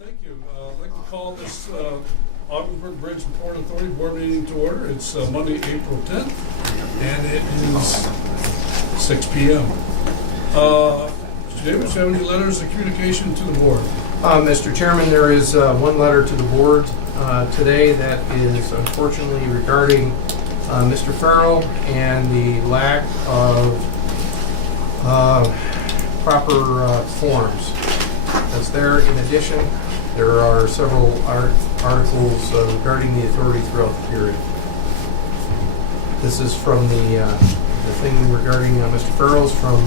Thank you. I'd like to call this Ogdensburg Bridge and Port Authority Board meeting to order. It's Monday, April 10th, and it is 6 p.m. Mr. Davis, do you have any letters of communication to the board? Mr. Chairman, there is one letter to the board today that is unfortunately regarding Mr. Farrell and the lack of proper forms. That's there. In addition, there are several articles regarding the authority throughout the period. This is from the thing regarding Mr. Farrell's from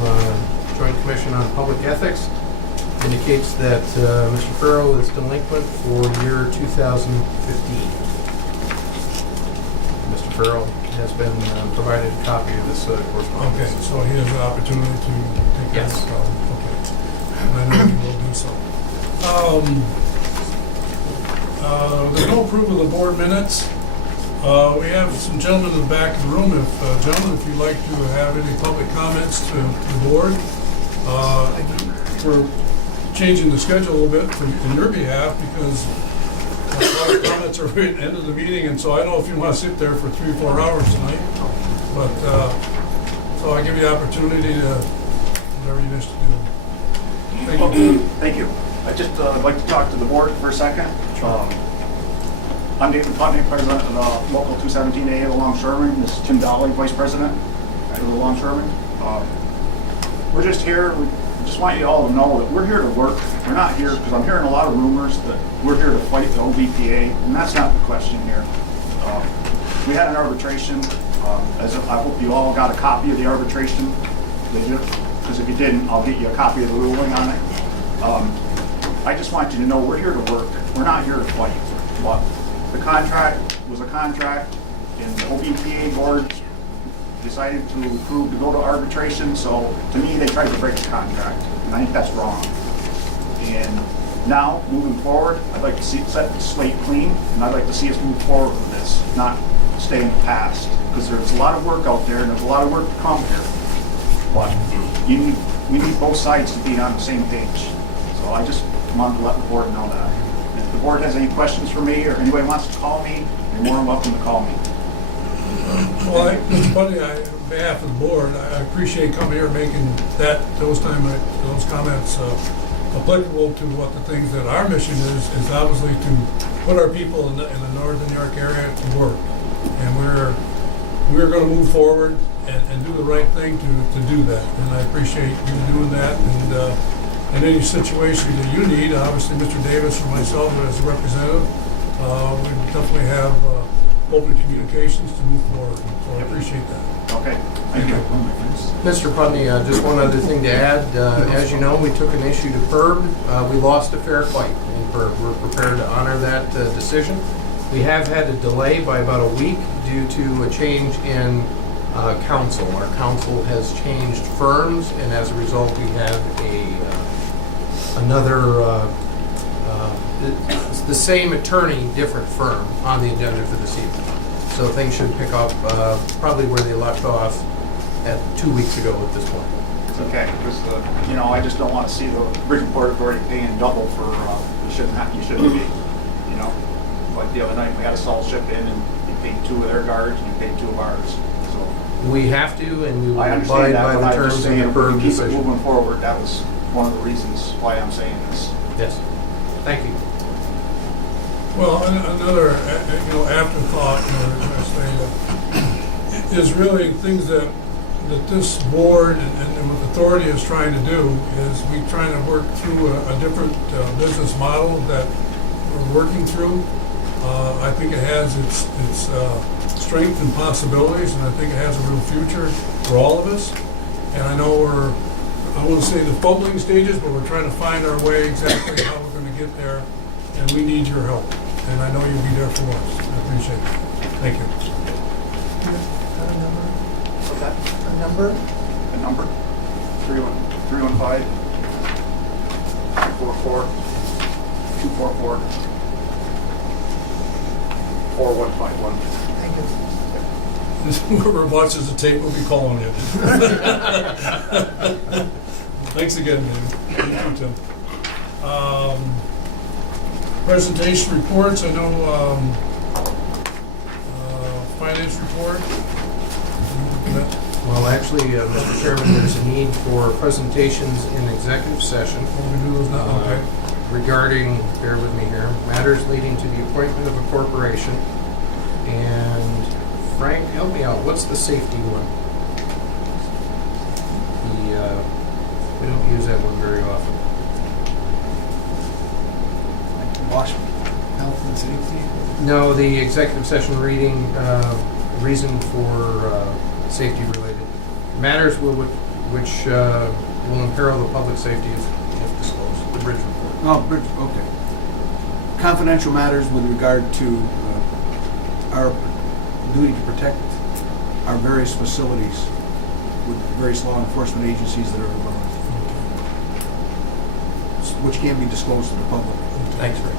Joint Commission on Public Ethics. Indicates that Mr. Farrell is delinquent for year 2015. Mr. Farrell has been provided a copy of this correspondence. Okay, so he has an opportunity to take care of the problem. Okay, and I know he will do so. There's no approval of the board minutes. We have some gentlemen in the back of the room. Gentlemen, if you'd like to have any public comments to the board, we're changing the schedule a little bit in your behalf because a lot of comments are right at the end of the meeting, and so I don't know if you want to sit there for 3 or 4 hours tonight, but so I give you the opportunity to whatever you wish to do. Thank you. Thank you. I'd just like to talk to the board for a second. I'm David Putney, president of the local 217A of the Longshoremen. This is Tim Dolly, vice president of the Longshoremen. We're just here. We just want you all to know that we're here to work. We're not here because I'm hearing a lot of rumors that we're here to fight the OBPA, and that's not the question here. We had an arbitration. I hope you all got a copy of the arbitration. Because if you didn't, I'll get you a copy of the ruling on it. I just want you to know we're here to work. We're not here to fight. But the contract was a contract, and the OBPA board decided to approve to go to arbitration. So to me, they tried to break the contract, and I think that's wrong. And now, moving forward, I'd like to set the slate clean, and I'd like to see us move forward with this, not stay in the past. Because there's a lot of work out there, and there's a lot of work to come here. But we need both sides to be on the same page. So I just wanted to let the board know that. And if the board has any questions for me or anybody wants to call me, you're more than welcome to call me. Well, Mr. Putney, on behalf of the board, I appreciate coming here and making those comments applicable to what the things that our mission is obviously to put our people in the Northern New York area to work. And we're going to move forward and do the right thing to do that. And I appreciate you doing that. And in any situation that you need, obviously Mr. Davis or myself as a representative, we definitely have open communications to move forward. So I appreciate that. Okay, thank you. Mr. Putney, just one other thing to add. As you know, we took an issue to PERB. We lost a fair fight in PERB. We're prepared to honor that decision. We have had a delay by about a week due to a change in counsel. Our counsel has changed firms, and as a result, we have another the same attorney, different firm on the agenda for this evening. So things should pick up probably where they left off at 2 weeks ago at this point. It's okay, because I just don't want to see the Bridgeport Authority paying double for you shouldn't be. Like the other night, we had a salt ship in, and you paid 2 of their guards, and you paid 2 of ours. So we have to, and we will I abide understand that, by but the I'm terms just of saying, the if we PERB keep it decision. moving forward, that was one of the reasons why I'm saying this. Yes. Thank you. Well, another afterthought is really things that this board and what the authority is trying to do is we're trying to work through a different business model that we're working through. I think it has its strength and possibilities, and I think it has a real future for all of us. And I know I won't say the fumbling stages, but we're trying to find our way exactly how we're going to get there, and we need your help. And I know you'll be there for us. I appreciate it. Thank you. Got a number? What's that? A number? The number? 315 244 244 4151. Thank you. Whoever watches the tape will be calling you. Thanks again, man. Thank you, Tim. Presentation reports, I know, finance report. Well, actually, Mr. Chairman, there's a need for presentations in executive session What we do is not, okay. regarding, bear with me here, matters leading to the appointment of a corporation. And Frank, help me out, what's the safety one? We don't use that one very often. Washington, health and safety. No, the executive session reading, reason for safety related. Matters which will imperil the public safety if disclosed, the bridge report. Oh, bridge, okay. Confidential matters with regard to our duty to protect our various facilities with various law enforcement agencies that are involved, which can be disclosed to the public. Thanks, Rick.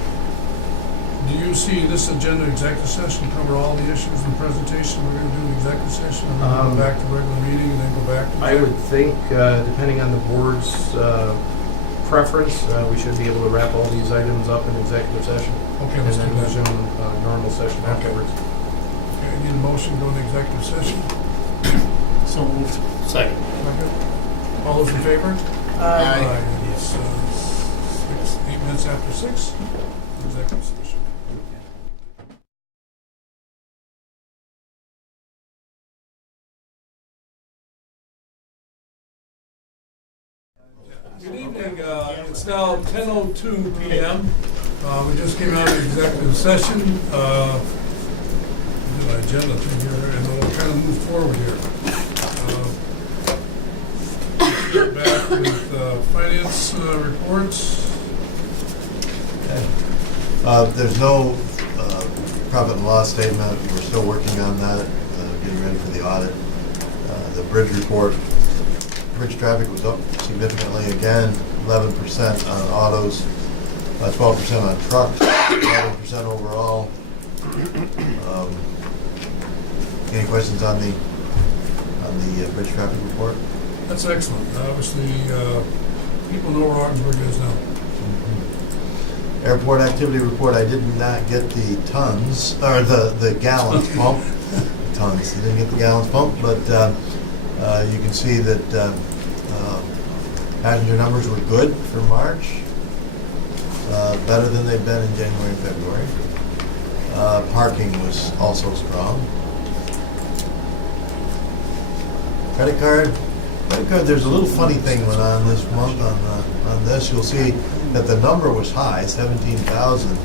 Do you see this agenda executive session cover all the issues in presentation? We're gonna do an executive session, and then go back to regular meeting, and then go back to. I would think, depending on the board's preference, we should be able to wrap all these items up in executive session. Okay, And let's do then that. resume normal session afterwards. Okay, I need a motion to go into executive session. So moved. Second. Second. All those in favor? Aye. It's 8 minutes after 6, executive session. Good evening, it's now 10:02 PM. We just came out of executive session. We did an agenda thing here, and we'll kind of move forward here. Get back with finance reports. There's no profit and loss statement. We're still working on that, getting ready for the audit. The bridge report, bridge traffic was up significantly again, 11% on autos, 12% on trucks, 11% overall. Any questions on the bridge traffic report? That's excellent. Obviously, people know where Ogdensburg is now. Airport activity report, I did not get the tons, or the gallons pumped. Tons, I didn't get the gallons pumped, but you can see that passenger numbers were good for March, better than they've been in January and February. Parking was also strong. Credit card, there's a little funny thing went on this month on this. You'll see that the number was high, 17,000,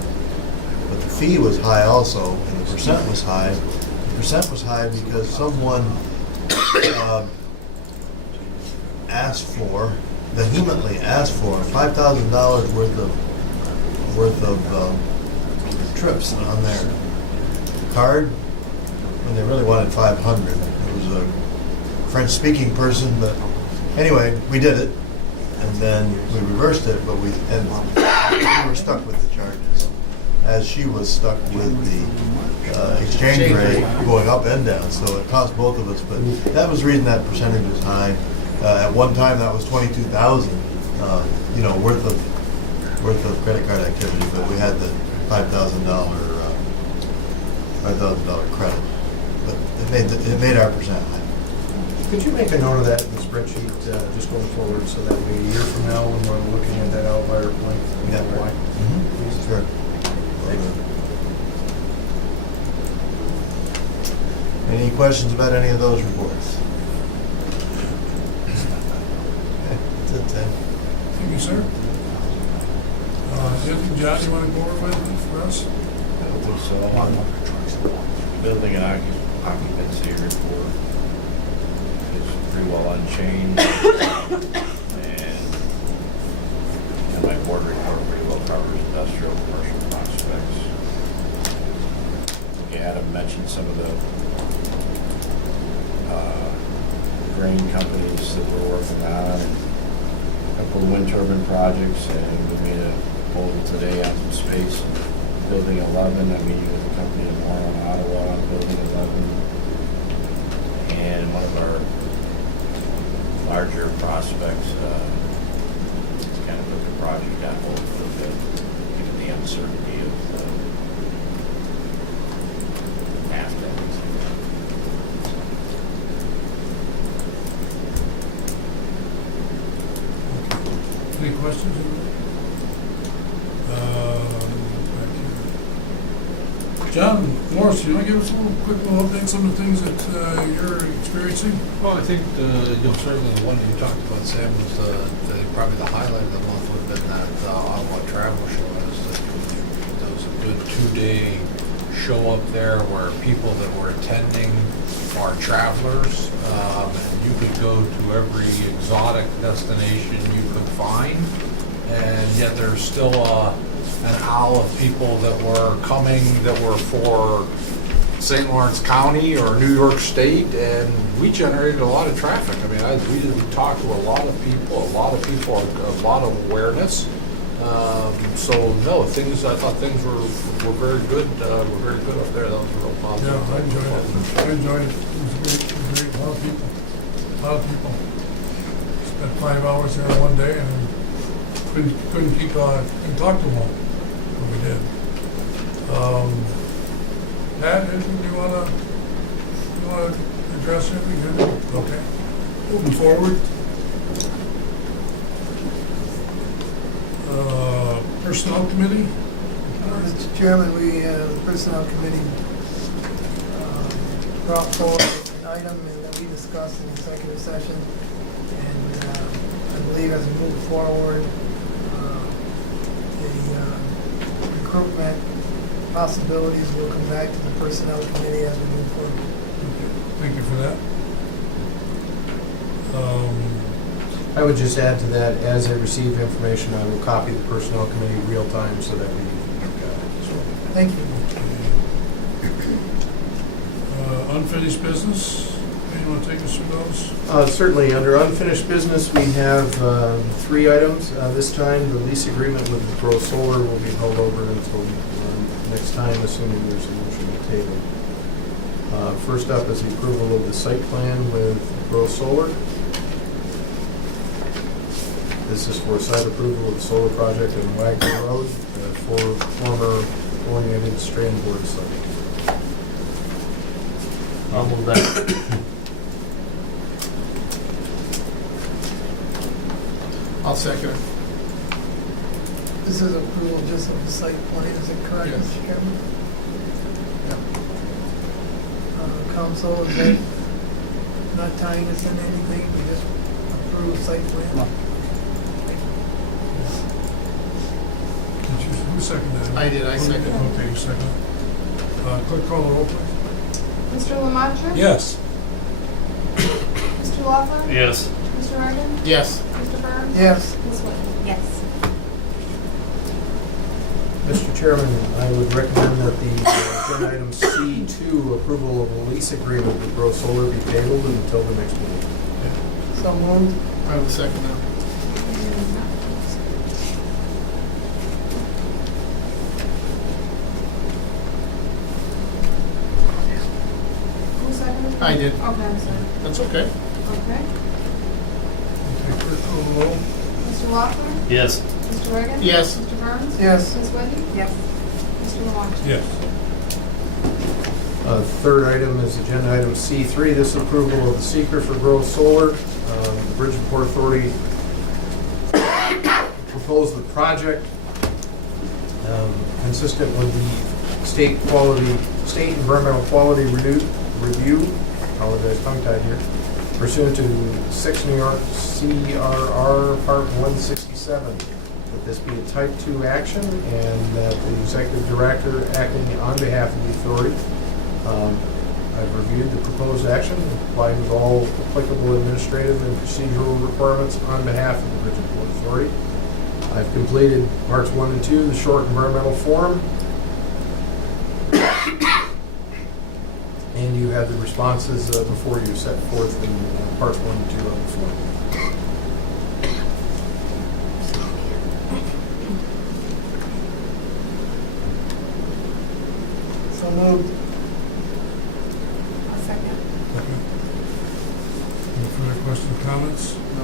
but the fee was high also, and the percent was high. The percent was high because someone vehemently asked for $5,000 worth of trips on their card, when they really wanted 500. It was a French-speaking person, but anyway, we did it, and then we reversed it, but we were stuck with the charges, as she was stuck with the exchange rate going up and down, so it cost both of us, but that was the reason that percentage was high. At one time, that was 22,000, worth of credit card activity, but we had the $5,000 credit, but it made our percent high. Could you make a note of that in the spreadsheet, just going forward, so that we, a year from now, when we're looking at that outlier point, we know why? Sure. Any questions about any of those reports? Okay, that's it, Tim. Thank you, sir. Anything, John, you want to go over with for us? I don't think so. Building and occupancy report is pretty well unchanged. And my board report pretty well covers industrial, commercial prospects. Adam mentioned some of the grain companies that we're working on, a couple of wind turbine projects, and we made a proposal today on some space. Building 11, I'm meeting with a company tomorrow in Ottawa on Building 11. And one of our larger prospects, kind of took the project on hold for a bit, given the uncertainty of past things. Any questions? Back here. John Morris, you want to give us a little quick little update, some of the things that you're experiencing? Well, I think, certainly the one you talked about, Sam, was probably the highlight of the month would have been that Ottawa Travel Show. There was a good 2-day show up there where people that were attending are travelers. And you could go to every exotic destination you could find. And yet there's still an aisle of people that were coming that were for St. Lawrence County or New York State, and we generated a lot of traffic. I mean, we talked to a lot of people, a lot of awareness. So no, I thought things were very good. Were very good up there. That was a real positive. Yeah, I enjoyed it. I enjoyed it. It was great. A lot of people. Spent 5 hours there one day and couldn't keep and talk to them all. But we did. Pat, anything you wanna address anything? Good? Okay. Moving forward. Personnel committee? Mr. Chairman, the Personnel Committee brought forward an item that we discussed in executive session. And I believe as we move forward, the recruitment possibilities will come back to the Personnel Committee as we move forward. Thank you for that. I would just add to that, as I receive information, I will copy the Personnel Committee real time so that we got it as well. Thank you. Unfinished business? You want to take us through those? Certainly, under unfinished business, we have 3 items. This time, the lease agreement with Grow Solar will be held over until next time, assuming there's a motion to table. First up is the approval of the site plan with Grow Solar. This is for site approval of the solar project on Wagner Road for former oriented strand board site. I'll move that. I'll second it. This is approval just of the site plan, is it correct, Yes. Mr. Chairman? Council, is that not tying us in anything, we just approve site plan? Who seconded that? I did, I seconded. Okay, you seconded. Clerk, call the roll, please. Mr. Lamont? Yes. Mr. Laughlin? Yes. Mr. Reagan? Yes. Mr. Burns? Yes. Ms. Whitney? Yes. Mr. Chairman, I would recommend that the agenda item C2, approval of a lease agreement with Grow Solar, be tabled until the next meeting. So moved. I will second that. Who seconded? I did. Okay, I'm sorry. That's okay. Okay. Okay, clerk, call the roll. Mr. Laughlin? Yes. Mr. Reagan? Yes. Mr. Burns? Yes. Ms. Whitney? Yes. Mr. Lamont? Yes. Third item is agenda item C3, this approval of the seeker for Grow Solar. The Bridgeport Authority proposed the project consistent with the state environmental quality review, apologize, tongue-tied here, pursuant to 6 New York CRR Part 167. That this be a type 2 action and that the executive director acting on behalf of the authority. I've reviewed the proposed action, complied with all applicable administrative and procedural requirements on behalf of the Bridgeport Authority. I've completed parts 1 and 2, the short environmental form. And you have the responses before you set forth in parts 1 and 2 of the form. So moved. I'll second. Okay. Any further questions, comments? No.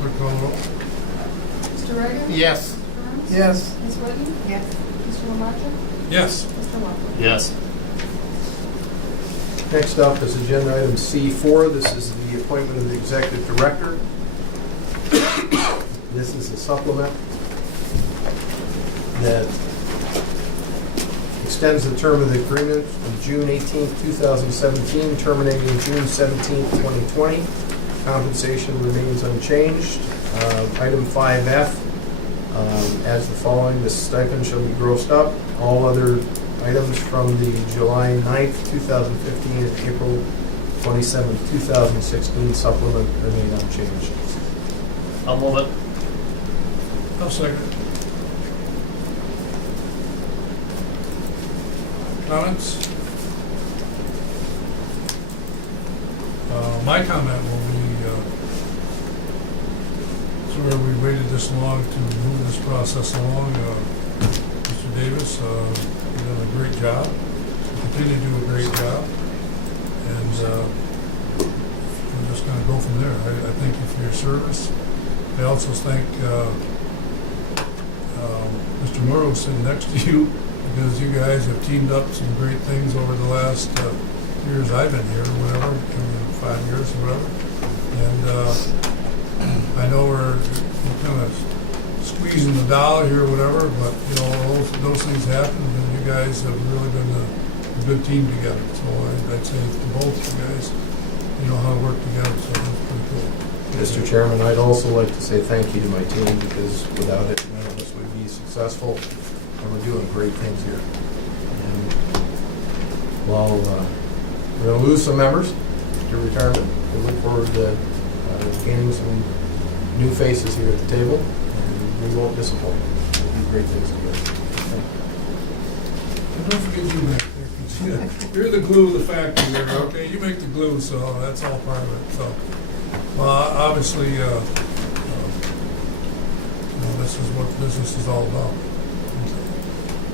Clerk, call the roll. Mr. Reagan? Yes. Mr. Burns? Yes. Ms. Whitten? Yes. Mr. Lamont? Yes. Mr. Walker? Yes. Next up is agenda item C4. This is the appointment of the executive director. This is a supplement that extends the term of the agreement from June 18, 2017, terminating June 17, 2020. Compensation remains unchanged. Item 5F, as the following, the stipend shall be grossed up. All other items from the July 9th, 2015 and April 27th, 2016 supplement remain unchanged. I'll move it. I'll second. Comments? My comment will be, sorry we waited this long to move this process along. Mr. Davis, you've done a great job. Continue to do a great job. And we're just gonna go from there. I thank you for your service. I also thank Mr. Morrow sitting next to you, because you guys have teamed up some great things over the last years I've been here, or whatever, 5 years or whatever. And I know we're kind of squeezing the dollar here or whatever, but you know, those things happen, and you guys have really been a good team together. So I'd say to both you guys, you know how to work together, so that's pretty cool. Mr. Chairman, I'd also like to say thank you to my team, because without it, none of us would be successful, and we're doing great things here. And while we're going to lose some members to retirement, we look forward to gaining some new faces here at the table, and we won't disappoint. We'll do great things together. Thank you. And don't forget you back there, 'cause you're the glue of the factory there, okay? You make the glue, so that's all part of it, so. Well, obviously, you know, this is what business is all about.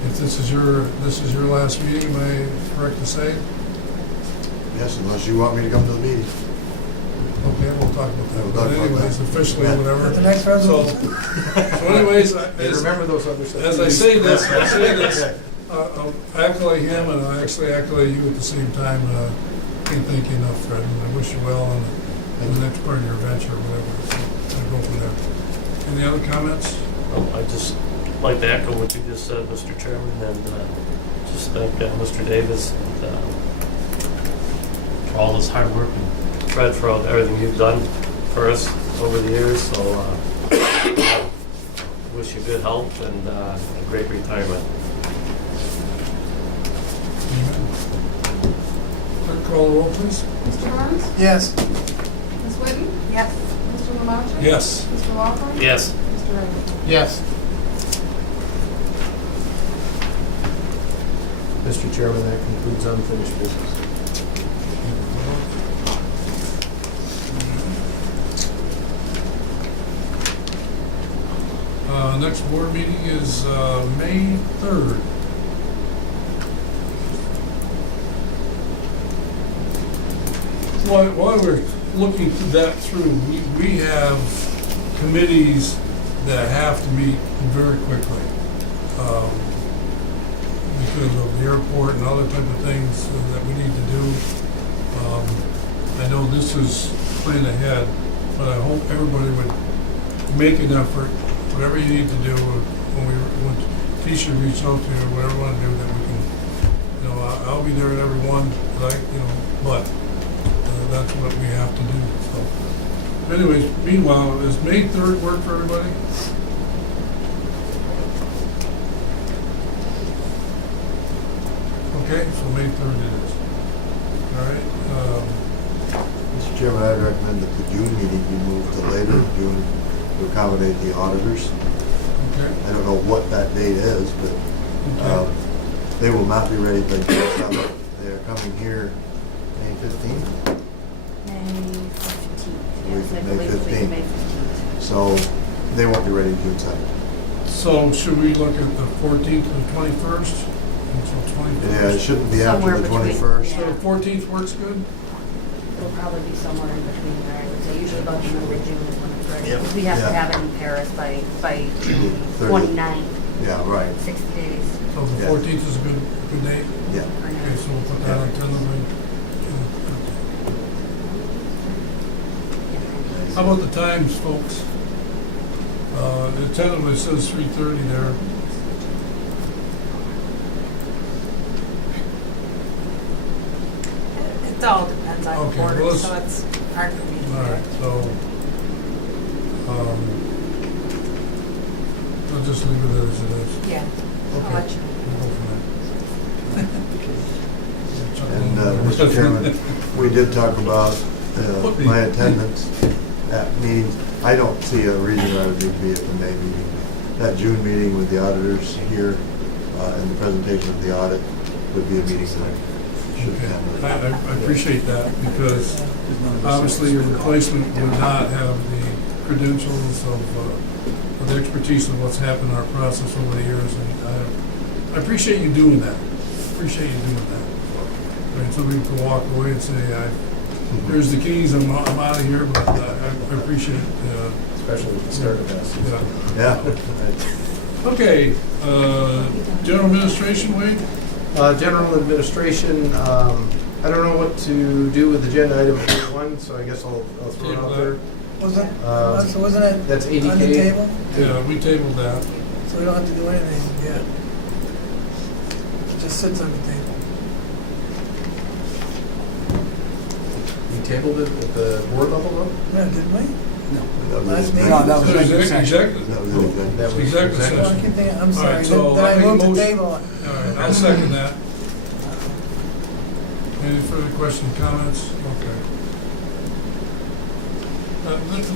If this is your last meeting, am I correct to say? Yes, unless you want me to come to the meeting. Okay, we'll talk about that. We'll But talk about anyways, that. officially, Yeah. whatever. The next So resolution? anyways, And remember those other as I say this, I accolade him, and I actually accolade you at the same time. Can't thank you enough, Fred, and I wish you well in the next part of your venture, or whatever. So I'll go from there. Any other comments? I'd just like to echo what you just said, Mr. Chairman, and just thank Mr. Davis and for all this hard work, and Fred for everything you've done for us over the years. So wish you good health and a great retirement. Clerk, call the roll, please. Mr. Burns? Yes. Ms. Whitten? Yes. Mr. Lamont? Yes. Mr. Walker? Yes. Mr. Reagan? Yes. Mr. Chairman, that concludes unfinished business. Next board meeting is May 3rd. While we're looking that through, we have committees that have to meet very quickly because of the airport and other type of things that we need to do. I know this is planned ahead, but I hope everybody would make an effort, whatever you need to do, when Tisha reach out to you, whatever you want to do, that we can, you know, I'll be there at every one, but that's what we have to do, so. Anyways, meanwhile, is May 3rd work for everybody? Okay, so May 3rd it is. All right, Mr. Chairman, I'd recommend that the June meeting be moved to later in June to accommodate the auditors. okay, I don't know what that date is, but okay. they will not be ready by June 7th. They are coming here May 15th. May 15th, Week yes, of I May believe the week of 15th. May 15th. So they won't be ready June 2nd. So should we look at the 14th and the 21st? Until 21st? Yeah, it shouldn't be Somewhere after the between, 21st. So the 14th works good? It'll probably be somewhere in between there, I would say, usually about the middle of June is when it We have to Yeah. have it in Paris by June 30th. 29th, Yeah, right, 60 days. So the Yeah. 14th is a good date. yeah. or Okay, not. so we'll put that on tentatively. How about the times, folks? The tentatively says 3:30 there. It all depends on Okay, well, orders, let's- so it's hard for me All to right, so, we'll just leave it as it is. Yeah, Okay. I'll let you know. We'll go from there. And, Mr. Chairman, we did talk about Put me- my attendance at meetings. I don't see a reason I would need to be at the May meeting. That June meeting with the auditors here, and the presentation of the audit would be a meeting that I should Okay. attend. I appreciate that, because obviously your replacement would not have the credentials of the expertise of what's happened in our process over the years, and I appreciate you doing that. Appreciate you doing that. I mean, somebody could walk away and say, here's the keys, I'm out of here, but I appreciate it. Especially with the start of this. Yeah. Yeah. Okay, general administration, Wade? General administration, I don't know what to do with agenda item 1, so I guess I'll throw it out there. Wasn't, Um, so wasn't it That's on the 80K. table? Yeah, we tabled that. So we don't have to do anything yet. It just sits on the table. We tabled it at the board level, though? Yeah, didn't we? That was Last it. meeting? No, that was So executive session. executive. That was it. That was Executive Oh, I session. keep thinking, I'm All sorry, right, so then I I make a moved the motion- table. All right, I'll second that. Any further questions, comments? Okay.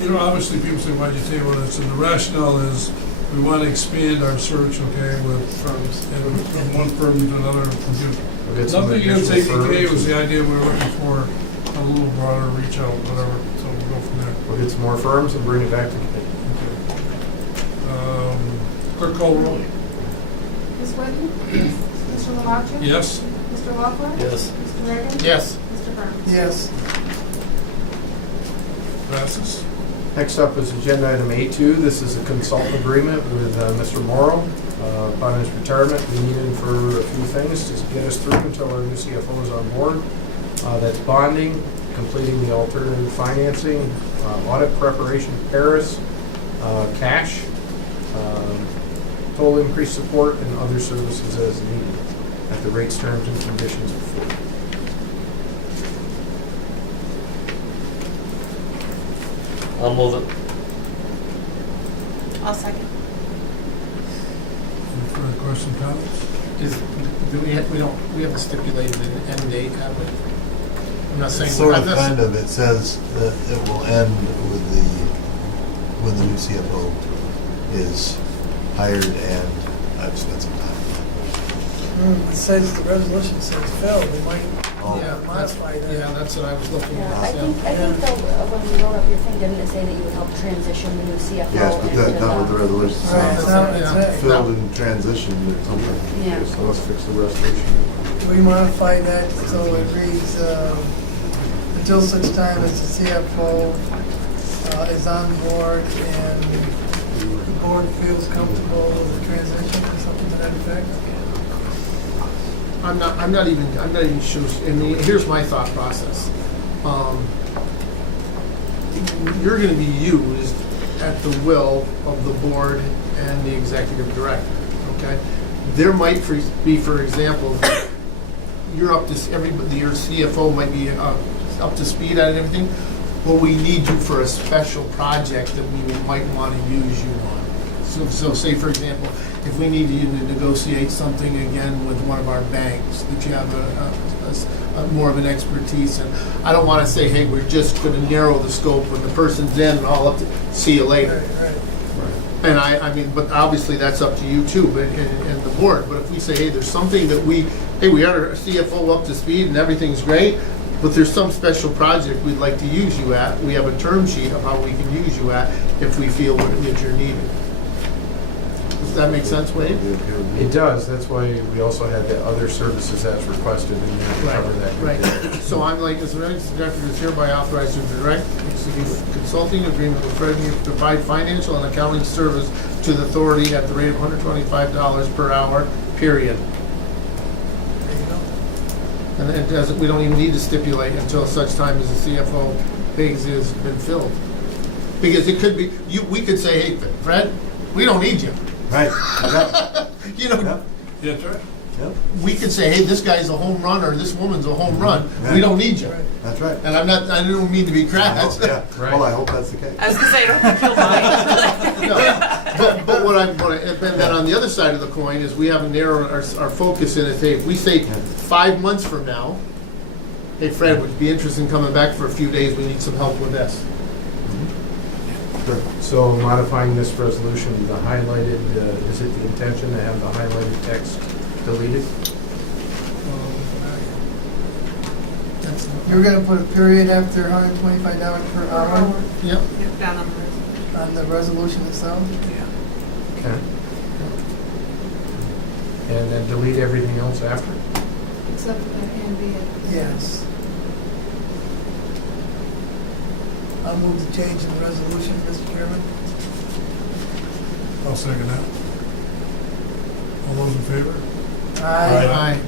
You know, obviously, people say, why'd you table this? And the rationale is, we want to expand our search, okay, with firms, and from one firm to another. We'll get some Nothing against additional APK, it firms. was the idea we were looking for a little broader reach out, whatever, so we'll go from there. We'll get some more firms and bring it back to committee. Okay. Clerk call roll. Ms. Whitten? Mr. Lamacha? Yes? Mr. Loeffler? Yes. Mr. Reagan? Yes. Mr. Burns? Yes. Passes? Next up is agenda item A2. This is a consultant agreement with Mr. Morrow. Upon his retirement, we need him for a few things to get us through until our new CFO is on board. That's bonding, completing the alternative financing, audit preparation, Paris, cash, total increased support, and other services as needed at the rates, terms, and conditions before. I'll move it. I'll second. Any further questions, comments? We have a stipulated end date, have we? I'm not saying. Sort I'm of, not- kind of, it says that it will end when the new CFO is hired, and I've spent some time. It says, the resolution says Phil, we might Oh. Yeah, modify that. Yeah, that's what I was looking Yeah, at. I think though, when we wrote up your thing, didn't it say that you would help transition the new CFO? Yes, but into that's not what the resolution All right, says. it's not, it's Yeah. not. Filled in transition or something. Yeah. So let's fix the resolution. We modify that so it reads, until such time as the CFO is on board and the board feels comfortable with the transition or something to that effect. I'm not even sure, here's my thought process. You're gonna be used at the will of the board and the executive director, okay? There might be, for example, you're up to, everybody, your CFO might be up to speed on everything, but we need you for a special project that we might wanna use you on. So say, for example, if we need you to negotiate something again with one of our banks, that you have a more of an expertise in. I don't want to say, hey, we're just going to narrow the scope when the person's in and all up to, see you later. Right. And I mean, but obviously that's up to you too, but, and the board. But if we say, hey, there's something that we got our CFO up to speed and everything's great, but there's some special project we'd like to use you at, we have a term sheet of how we can use you at if we feel that you're needed. that make sense, Wade? It does, that's why we also had the other services as requested in there to cover that. Right. So I'm like, is the director is hereby authorized to direct, execute consulting agreement with Fred to provide financial and accounting service to the authority at the rate of $125 per hour, period. There you go. And it doesn't, we don't even need to stipulate until such time as the CFO phase has been filled. Because it could be, we could say, hey, Fred, we don't need you. Right, yep, You know, yep, Yeah, that's right. yep, we could say, hey, this guy's a home run or this woman's a home run. We Right. don't need you. Right. that's right. And I don't mean to be crass. Yeah, Right. well, I hope that's the case. I was gonna say, I don't think he'll mind. No, but and then on the other side of the coin is we haven't narrowed our focus in it. Hey, if we say 5 months from now, hey, Fred, would you be interested in coming back for a few days? We need some help with this. Sure. So modifying this resolution, the highlighted, is it the intention to have the highlighted text deleted? You're gonna put a period after $125 per hour Yep. Get down on the list. on the resolution itself? Okay. And then delete everything else after? Except for that and be it. Yes. I'll move the change in the resolution, Mr. Chairman. I'll second that. All those in favor? Aye.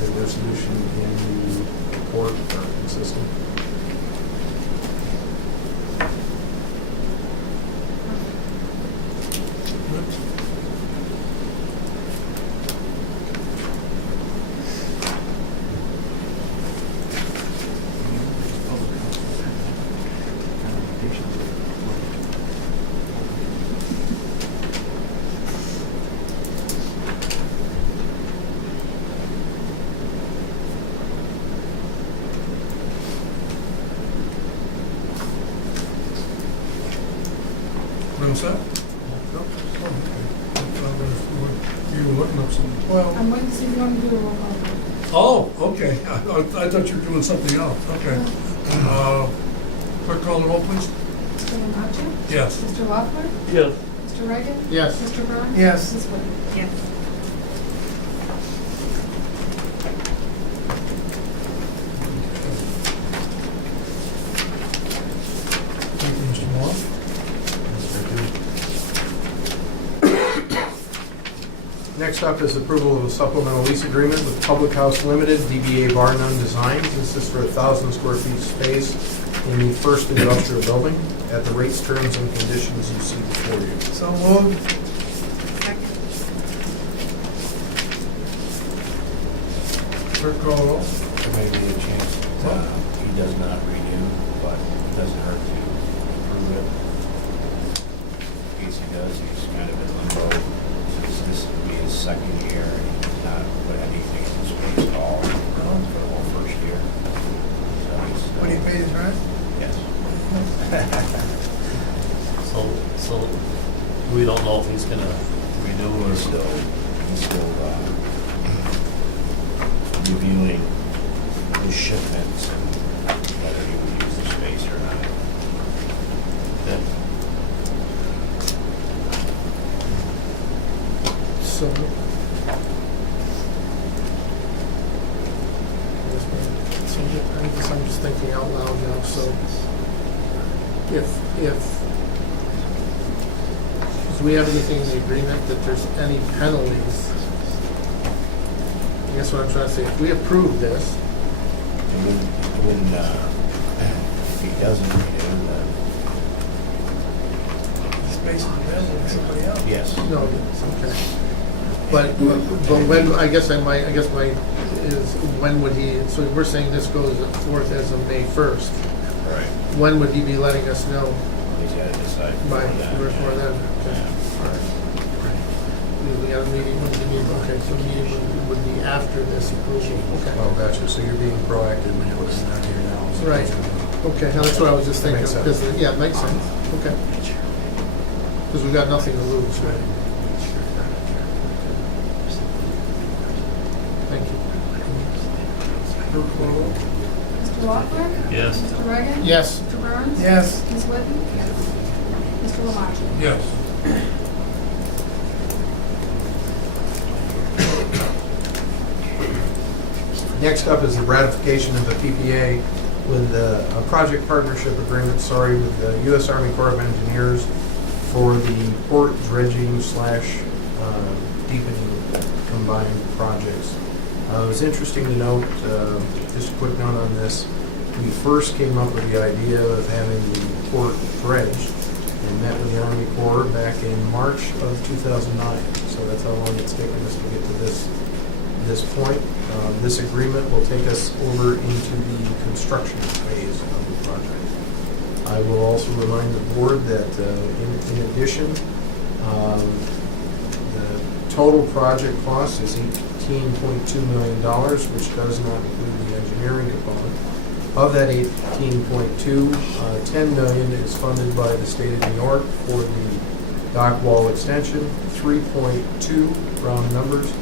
The resolution and the report are consistent. What's that? You were looking up something. Well, I'm waiting to see if you want to do a roll call. Oh, okay. I thought you were doing something else. Okay. Clerk, call the roll, please. Mr. Lamacha? Yes. Mr. Loeffler? Yes. Mr. Reagan? Yes. Mr. Braun? Yes. Ms. Whitty? Yes. Thank you, Mr. Moore. Next up is approval of a supplemental lease agreement with Public House Limited, DBA Bar None Designs. This is for 1,000 square feet space in the first industrial building at the rates, terms, and conditions you see before you. so moved. Second. Clerk, call the roll. There may be a chance that he does not renew, but it doesn't hurt to approve it. In case he does, he's kind of in limbo, since this will be his second year, and he's not put anything in his space at all for the whole first year. So he's, What do you pay his rent? yes. So we don't know if he's gonna renew or He's still reviewing his shipments and whether he would use the space or not. So. I'm just thinking out loud now, so if do we have anything in the agreement that there's any penalties? I guess what I'm trying to say, if we approve this, If he doesn't renew, then Space in the building, somebody else. yes. no, okay. But when, I guess my is, when would he, so we're saying this goes forth as of May 1st. Right. When would he be letting us know? He's got to decide. By, before that. before then? Okay. Yeah. All right. We got a meeting, when do we meet? Okay, so the meeting would be after this approval. Okay. Oh, gotcha, so you're being proactive when you're not here now. So- Right. Okay, now that's what I was just thinking, Makes sense. because, yeah, it makes sense. Okay. Because we've got nothing to lose, right? Thank you. Clerk call the roll. Mr. Loeffler? Yes. Mr. Reagan? Yes. Mr. Burns? Yes. Ms. Whitten? Mr. Lamacha? Yes. Next up is the ratification of the PPA with a project partnership agreement, with the U.S. Army Corps of Engineers for the port dredging slash deepening combined projects. It was interesting to note, just a quick note on this, we first came up with the idea of having the port dredged and met with the Army Corps back in March of 2009. So that's how long it's taken us to get to this point. This agreement will take us over into the construction phase of the project. I will also remind the board that in addition, the total project cost is $18.2 million, which does not include the engineering component. Of that 18.2, $10 million is funded by the state of New York for the dock wall extension. 3.2, round numbers,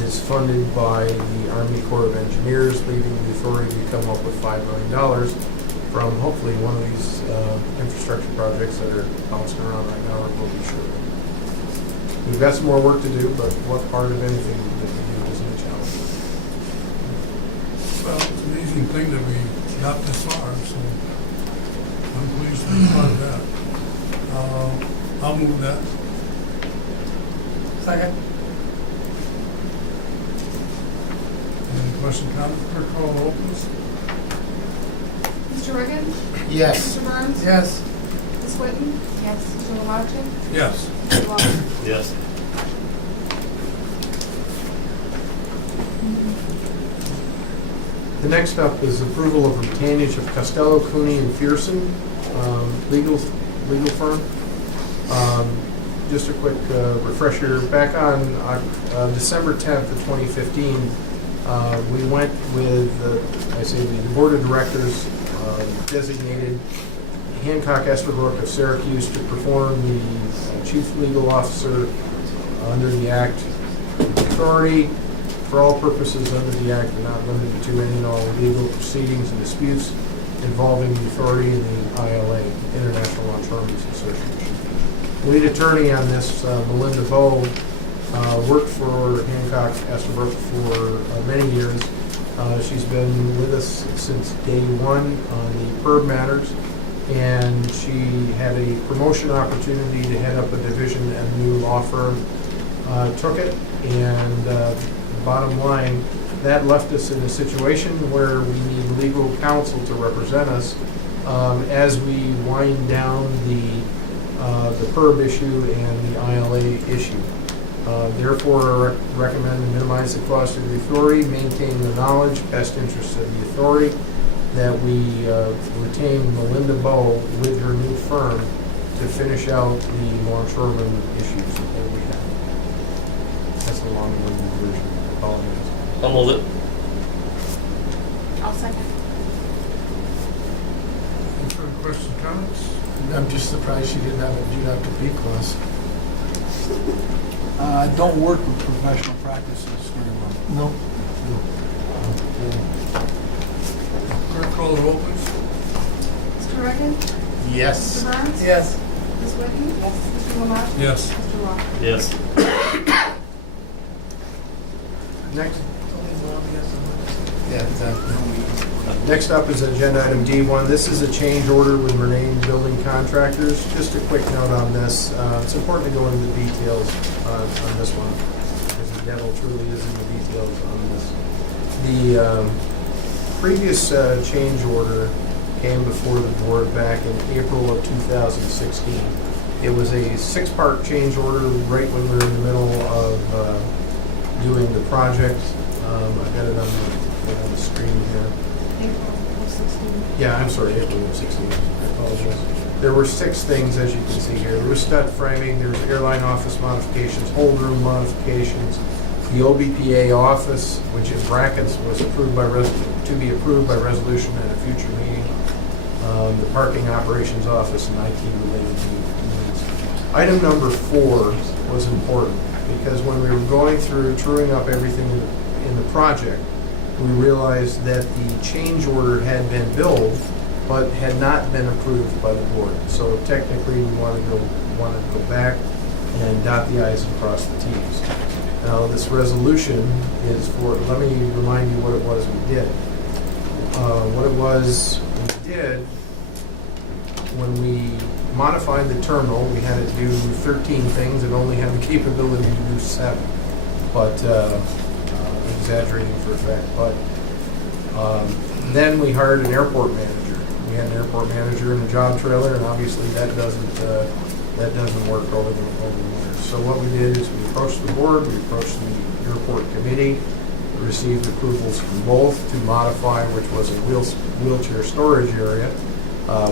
is funded by the Army Corps of Engineers, leaving the authority to come up with $5 million from hopefully one of these infrastructure projects that are bouncing around right now, or will be sure. We've got some more work to do, but what part of anything that we do isn't a challenge. Well, it's an amazing thing that we got this far, so I'm pleased to be part of that. I'll move that. Second. Any question, comment? Clerk call the roll, please. Mr. Reagan? Yes. Mr. Burns? Yes. Ms. Whitten? Yes. Mr. Lamacha? Yes. Mr. Loeffler? Yes. The next up is approval of retainage of Costello, Cooney, and Pearson, legal firm. Just a quick refresher, back on December 10th of 2015, we went with, the board of directors designated Hancock Estabrook of Syracuse to perform the chief legal officer under the Act authority for all purposes under the Act and not limited to any and all legal proceedings and disputes involving the authority and the ILA, International Longshoremen's Association. Lead attorney on this, Melinda Bowe, worked for Hancock Estabrook for many years. She's been with us since day one on the PERB matters, and she had a promotion opportunity to head up a division at a new law firm. Took it, and bottom line, that left us in a situation where we need legal counsel to represent us as we wind down the PERB issue and the ILA issue. Therefore, I recommend to minimize the cost of the authority, maintain the knowledge, best interests of the authority, that we retain Melinda Bowe with her new firm to finish out the longshoreman issues that we have. That's the long-winded version. Apologize. I'll move it. I'll second. Any further questions, comments? I'm just surprised she didn't have a do not compete clause. I don't work with professional practices very well. No. Clerk call the roll, please. Mr. Reagan? Yes. Mr. Burns? Yes. Ms. Whitten? Yes. Mr. Lamacha? Yes. Mr. Loeffler? Yes. Next. Yeah, exactly. Next up is agenda item D1. This is a change order with Renee Building Contractors. Just a quick note on this. It's important to go into the details on this one, because the devil truly is in the details on this. The previous change order came before the board back in April of 2016. It was a 6-part change order right when we were in the middle of doing the project. I've got it on the screen here. April of 16. Yeah, I'm sorry, April of 16. I apologize. There were 6 things, as you can see here. There was stud framing, there was airline office modifications, hold room modifications, the OBPA office, which in brackets was approved by to be approved by resolution at a future meeting, the parking operations office, and IT related needs. Item number 4 was important, because when we were going through truing up everything in the project, we realized that the change order had been billed, but had not been approved by the board. So technically, we wanted to go back and dot the i's and cross the t's. Now, this resolution is for, let me remind you what it was we did. What it was we did, when we modified the terminal, we had it do 13 things and only had the capability to do 7. But, exaggerating for a fact, but then we hired an airport manager. We had an airport manager in a job trailer, and obviously that doesn't work over the winter. So what we did is we approached the board, we approached the airport committee, received approvals from both to modify, which was a wheelchair storage area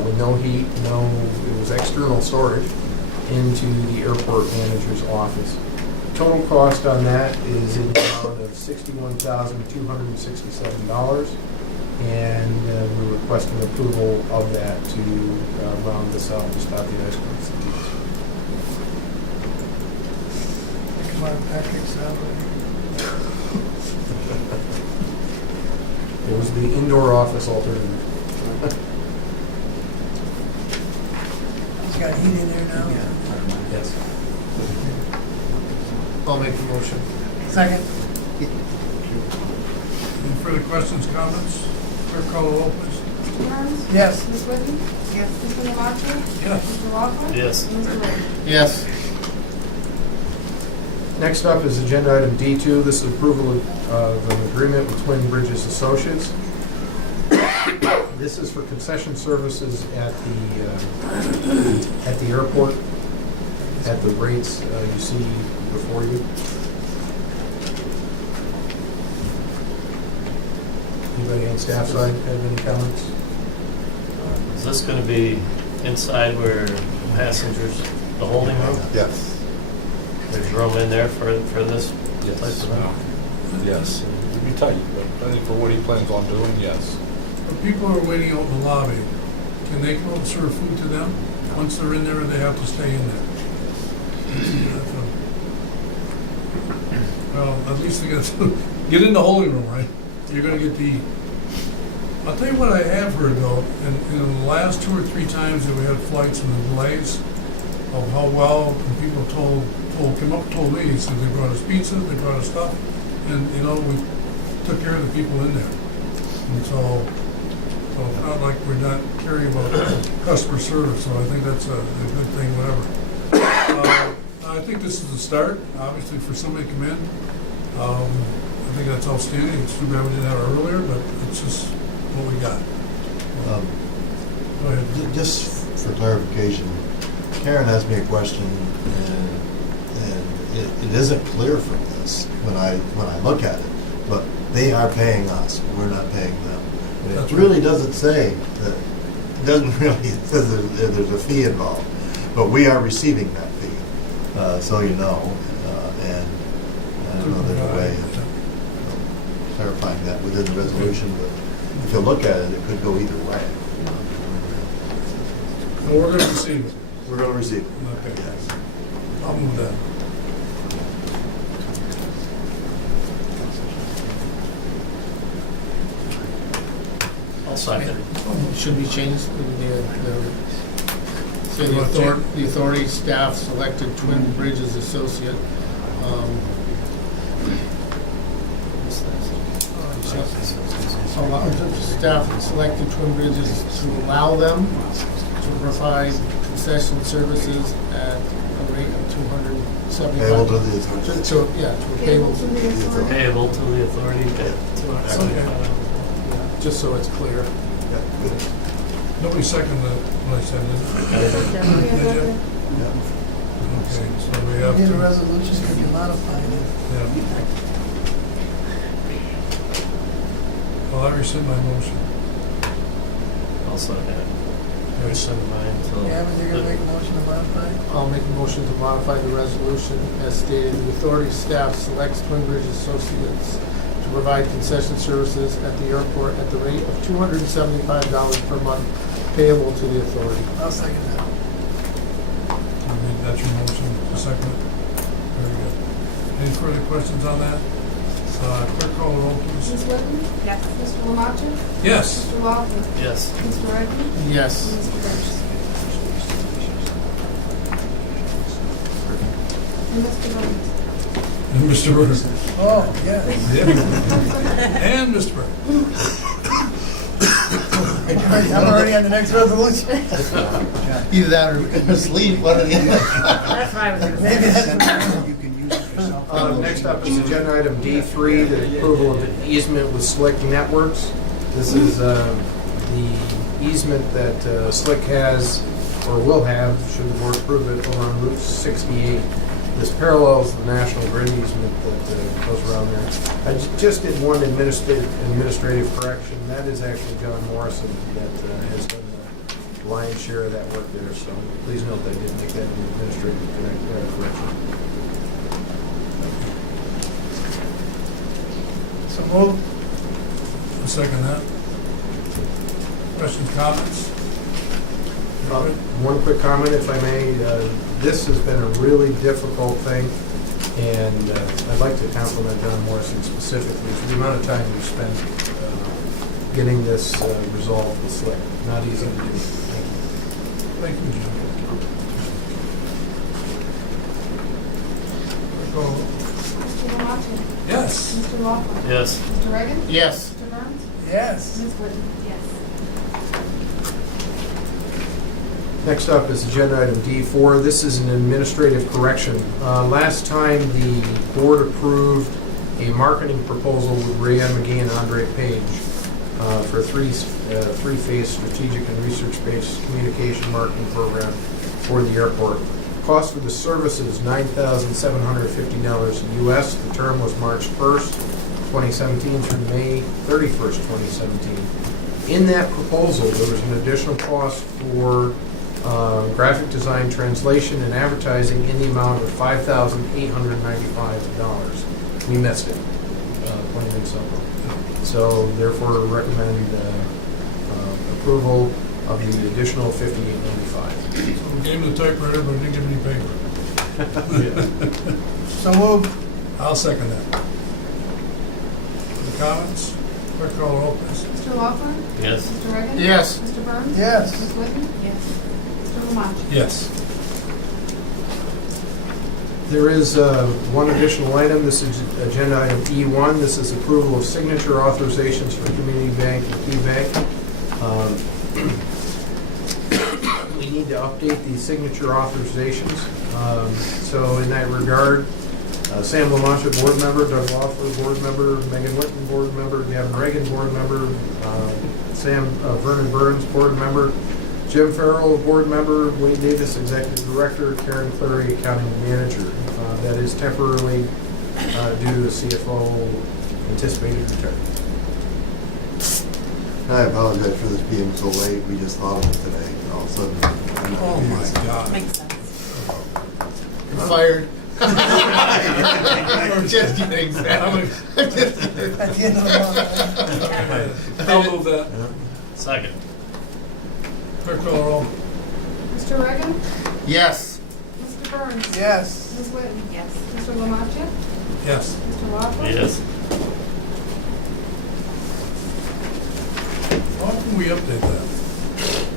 with no heat, it was external storage, into the airport manager's office. Total cost on that is in the amount of $61,267, and we're requesting approval of that to round this out and stop the ice cream. Come on, Patrick, salary. It was the indoor office alternative. He's got heat in there now. Yes. I'll make the motion. Second. Any further questions, comments? Clerk call the roll, please. Mr. Burns? Yes. Ms. Whitney? Yes. Mr. Namachi? Yes. Mr. Rockland? Yes. And Mr. Ray? Yes. Next up is agenda item D2. This is approval of an agreement with Twin Bridges Associates. This is for concession services at the airport, at the rates you see before you. Anybody on staff side have any comments? Is this going to be inside where passengers, the holding room? Yes. There's room in there for this type of thing? Yes. It'd be tight, but I think for what he plans on doing, yes. When people are waiting out in the lobby, can they come up and serve food to them? Once they're in there, or they have to stay in there? Well, at least they get in the holding room, right? You're gonna get the, I'll tell you what I have heard though, in the last 2 or 3 times that we had flights and the delays, of how well people came up and told me, he said they brought us pizza, they brought us stuff, and we took care of the people in there. And so it's not like we're not caring about customer service, so I think that's a good thing, whatever. I think this is a start, obviously, for somebody to come in. I think that's outstanding. It's too bad we didn't have it earlier, but it's just what we got. Go ahead. Just for clarification, Karen asked me a question, and it isn't clear from this when I look at it, but they are paying us, we're not paying them. And That's it really doesn't say that, it doesn't really, it says there's a fee involved, but we are receiving that fee, so you know, and I don't know, there's a way of clarifying that within the resolution, but if you look at it, it could go either way. Well, we're gonna receive it. We're going to receive it. Okay. Yes. I'll move that. I'll second. Should be changed, say the authority staff selected Twin Bridges Associate. Staff selected Twin Bridges to allow them to provide concession services at a rate of $275. Payable to the authority. Payable to the Payable to the authority at $275. just so it's clear. Yeah, good. Nobody seconded what I said, did they? Did you? Okay, so we have Need a to, resolution, could you modify it? yeah. Well, I rescind my motion. I'll second it. I rescind mine till. Gavin, you're gonna make a motion to modify? I'll make a motion to modify the resolution as stated. The authority staff selects Twin Bridges Associates to provide concession services at the airport at the rate of $275 per month payable to the authority. I'll second that. You made That's your motion, a second? Very good. Any further questions on that? Clerk call the roll, please. Ms. Whitten? Yes. Mr. Lamacha? Yes. Mr. Laughlin? Yes. Mr. Redmond? Yes. And Mr. Burns? And Mr. Burns? And Mr. Burns. Oh, yes. And Mr. Burns. I'm already on the next resolution. Either that or sleep, one or the other. That's what I was gonna Maybe say. that's. You can use it yourself. Next up is agenda item D3, the approval of an easement with Slick Networks. This is the easement that Slick has, or will have, should the board approve it, over on Route 68. This parallels the National Grid easement that goes around there. I just did one administrative correction. That is actually John Morrison that has done the lion's share of that work there. So please note that I did make that an administrative correction. So moved. A second that. Questions, comments? One quick comment, if I may. This has been a really difficult thing, and I'd like to compliment John Morrison specifically for the amount of time we've spent getting this resolved with Slick. Not easy to do. Thank you. Thank you, Jim. Clerk call the roll. Mr. Lamacha? Yes. Mr. Laughlin? Yes. Mr. Reagan? Yes. Mr. Burns? Yes. Ms. Whitten? Yes. Next up is agenda item D4. This is an administrative correction. Last time the board approved a marketing proposal with Rayanne McGee and Andre Page for a three-phase strategic and research-based communication marketing program for the airport. Cost for the service is $9,750 US. The term was March 1st, 2017 through May 31st, 2017. In that proposal, there was an additional cost for graphic design, translation, and advertising in the amount of $5,895. We missed it, plain and simple. So therefore, recommend approval of the additional $5,895. So we gave him the typewriter, but we didn't give him any paper. So moved. I'll second that. Any comments? Clerk call the roll, please. Mr. Laughlin? Yes. Mr. Reagan? Yes. Mr. Burns? Yes. Ms. Whitten? Yes. Mr. Lamacha? Yes. There is one additional item. This is agenda item E1. This is approval of signature authorizations for Community Bank and Key Bank. We need to update the signature authorizations. So in that regard, Sam LaMancha, board member, Doug Loeffler, board member, Megan Whitten, board member, Gavin Reagan, board member, Vernon Burns, board member, Jim Farrell, board member, Wayne Davis, executive director, Karen Clary, accounting manager. That is temporarily due to the CFO anticipated retirement. I apologize for this being so late, we just thought of it today, and all of a sudden. Oh, my God. Makes sense. You're fired. Just kidding, Sam. At the end of the month. I'll move that. Second. Clerk call the roll. Mr. Reagan? Yes. Mr. Burns? Yes. Ms. Whitten? Yes. Mr. Lamacha? Yes. Mr. Laughlin? Yes. How can we update that?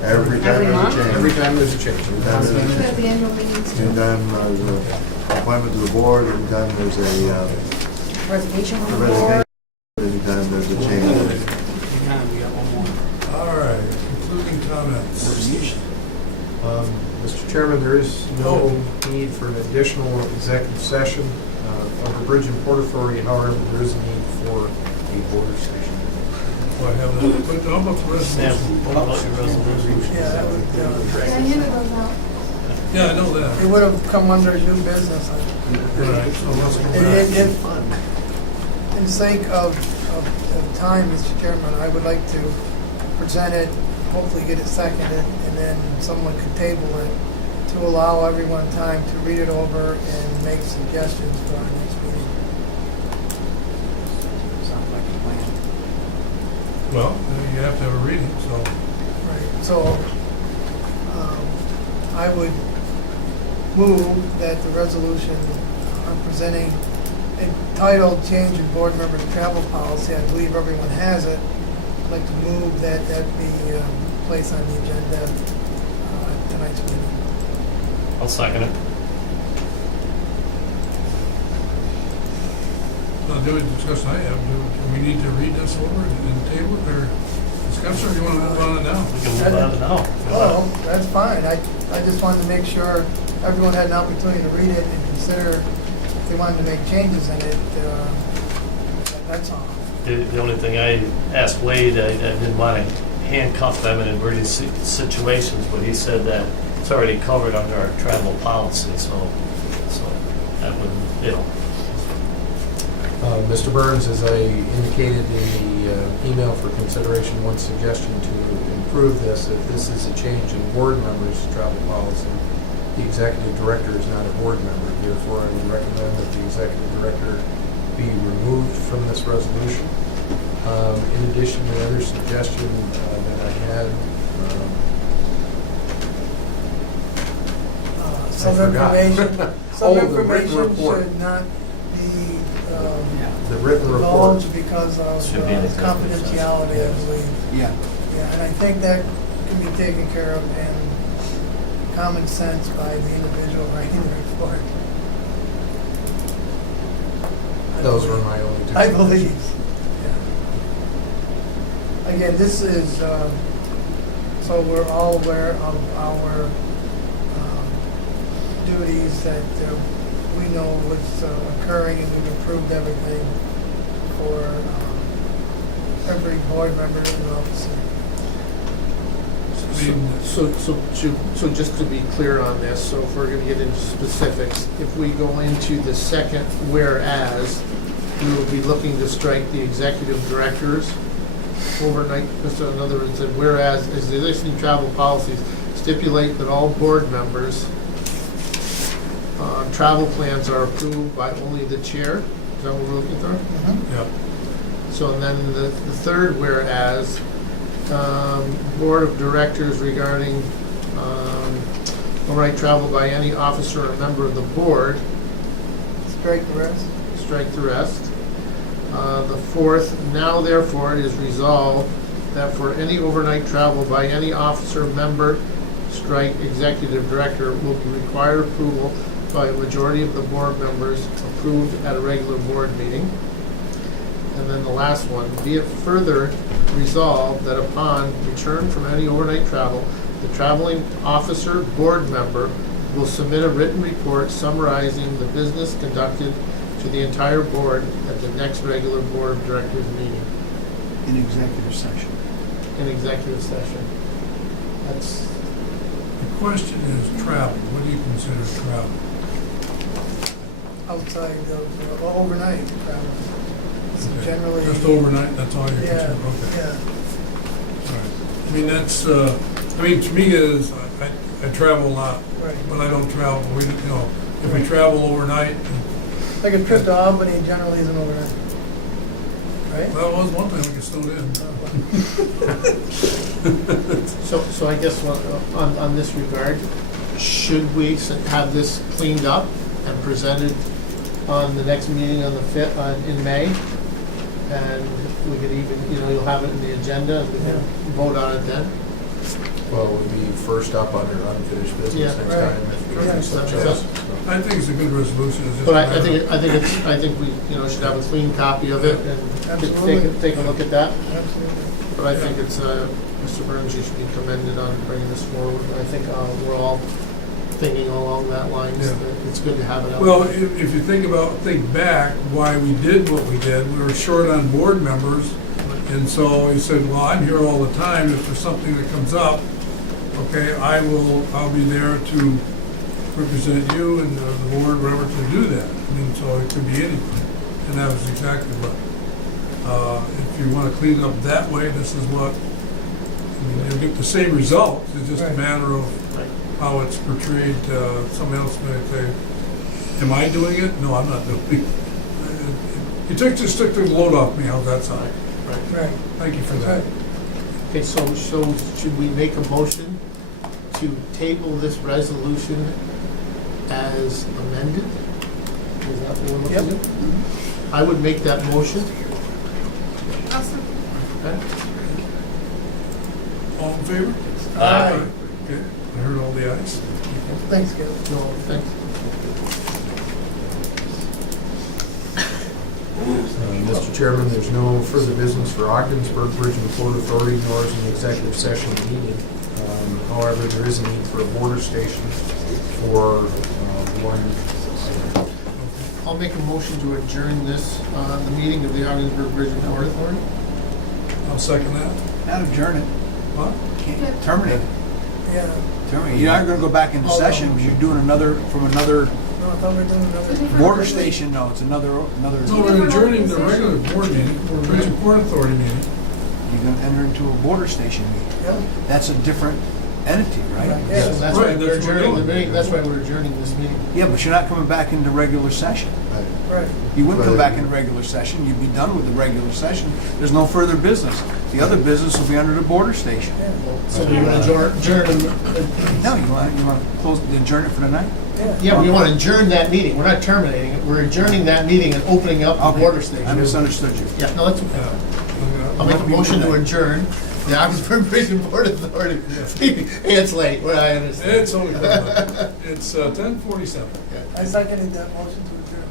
Every time Every there's a month? change. Every time there's a change. Every time there's a At change. the annual meetings. Anytime there's an appointment to the board, anytime there's a Resignation from the resignation, board. anytime there's a change. All right, concluding comments. Mr. Chairman, there is no need for an additional executive session of the Bridge and Port Authority. However, there is a need for a border session. Do I have that? But how about the Sam, resolution? what about your resolution? Yeah, that would, And I handed those out. Yeah, I know it that. would have come under new business. All right, so let's go In back. sake of time, Mr. Chairman, I would like to present it, hopefully get it seconded, and then someone could table it to allow everyone time to read it over and make suggestions for our next meeting. Sounds like a plan. Well, you have to have a reading, so. Right, so I would move that the resolution I'm presenting entitled Change in Board Member Travel Policy, I believe everyone has it. I'd like to move that be placed on the agenda at tonight's meeting. I'll second it. Now, the only discussion I have, do we need to read this over and table it, or discuss it, or you want to move on it now? We can move on to now. Oh, that's fine. I just wanted to make sure everyone had an opportunity to read it and consider if they wanted to make changes in it. That's all. The only thing I asked Wade, I didn't want to handcuff them in emergency situations, but he said that it's already covered under our travel policy, so that would, you know. Mr. Burns, as I indicated in the email for consideration, one suggestion to improve this, if this is a change in board members' travel policy, the executive director is not a board member. Therefore, I would recommend that the executive director be removed from this resolution. In addition, the other suggestion that I had, Some forgot. information, Oh, some the written information report. should not be the written report. divulged because of Should be an executive confidentiality, I Yes. believe. Yeah. Yeah, and I think that can be taken care of in common sense by the individual writing the report. Those were my only two. I suggestions. believe. Yeah. Again, this is, so we're all aware of our duties that we know what's occurring, and we've approved everything for every board member and officer. I mean, So just to be clear on this, so if we're gonna get into specifics, if we go into the second whereas, we will be looking to strike the executive directors overnight, so in other words, that whereas, as the existing travel policies stipulate that all board members' travel plans are approved by only the chair, is that what we're looking for? yeah. So and then the third whereas, Board of Directors regarding overnight travel by any officer or member of the board, Strike the rest. strike the rest. The fourth, now therefore it is resolved that for any overnight travel by any officer, member, strike executive director will be required approval by a majority of the board members approved at a regular board meeting. And then the last one, be it further resolved that upon return from any overnight travel, the traveling officer, board member will submit a written report summarizing the business conducted to the entire board at the next regular board of directors meeting In executive session. in executive session. That's, The question is travel. What do you consider travel? Outside of overnight travel. So Okay. generally. Just overnight, that's all you're Yeah, concerned, okay. yeah, All right. I mean, that's, I mean, to me is, I travel a lot, right. but I don't travel, we, you know, if we travel overnight, Like a trip to Albany generally isn't overnight, right? well, it was one time we get snowed in. so I guess on this regard, should we have this cleaned up and presented on the next meeting on the 5th, in May? And we could even, you'll have it in the agenda, and we can vote on it then? Well, it would be first up under unfinished Yeah, business next right. time. if we Yeah, do so- such so- as- I think it's a good resolution. It's just But a I matter of- think we, should have a clean copy of it and Absolutely. take a look at that. Absolutely. But I think it's, Mr. Burns, you should be commended on bringing this forward. I think we're all thinking along that lines, Yeah. that it's good to have it out. Well, if you think back why we did what we did, we were short on board members. And so he said, well, I'm here all the time. If there's something that comes up, okay, I'll be there to represent you and the board, whatever, to do that. I mean, so it could be anything. And that was exactly what, if you want to clean it up that way, this is what, I mean, you'll get the same result. It's just a Right. matter of how it's portrayed. Someone else may say, am I doing it? No, I'm not doing it. You just took the load off me. How's that sound? Right. Thank you for That's that. right. Okay, so should we make a motion to table this resolution as amended. Is that what we're looking at? I would make that motion. Awesome. Okay. All in favor? Aye. Okay, I heard all the ayes. Thanks, Gil. No, thanks. Mr. Chairman, there's no further business for Ogdensburg Bridge and Port Authority, nor is an executive session needed. However, there is a need for a border station for one. I'll make a motion to adjourn this, the meeting of the Ogdensburg Bridge and Port Authority. I'll second that. Not adjourn it, What? can't terminate it. Yeah, Terminate it. You aren't gonna go back into Oh, no. session, you're doing another, from another no, I thought we were doing another. border station, no, it's another. No, we're adjourning the regular board meeting, Bridge and Port Authority meeting. You're gonna enter into a border station meeting. Yeah, That's a different entity, right? yeah. That's Right, why we're that's what we're adjourning the doing. meeting, that's why we're adjourning this meeting. Yeah, but you're not coming back into regular session. Right. You wouldn't come Right. back into regular session, you'd be done with the regular session. There's no further business. The other business will be under the border station. Yeah, So we're gonna adjourn, No, you wanna close, adjourn it for the night? yeah. yeah, we want to adjourn that meeting. We're not terminating it. We're adjourning that meeting and opening up the Okay. border I station. misunderstood you. Yeah, no, that's Yeah. okay. I'm I'll gonna- make a motion to adjourn the Ogdensburg Bridge and Port Authority. Hey, it's late, well, I understand. It's only, it's 10:47. I seconded that motion to adjourn.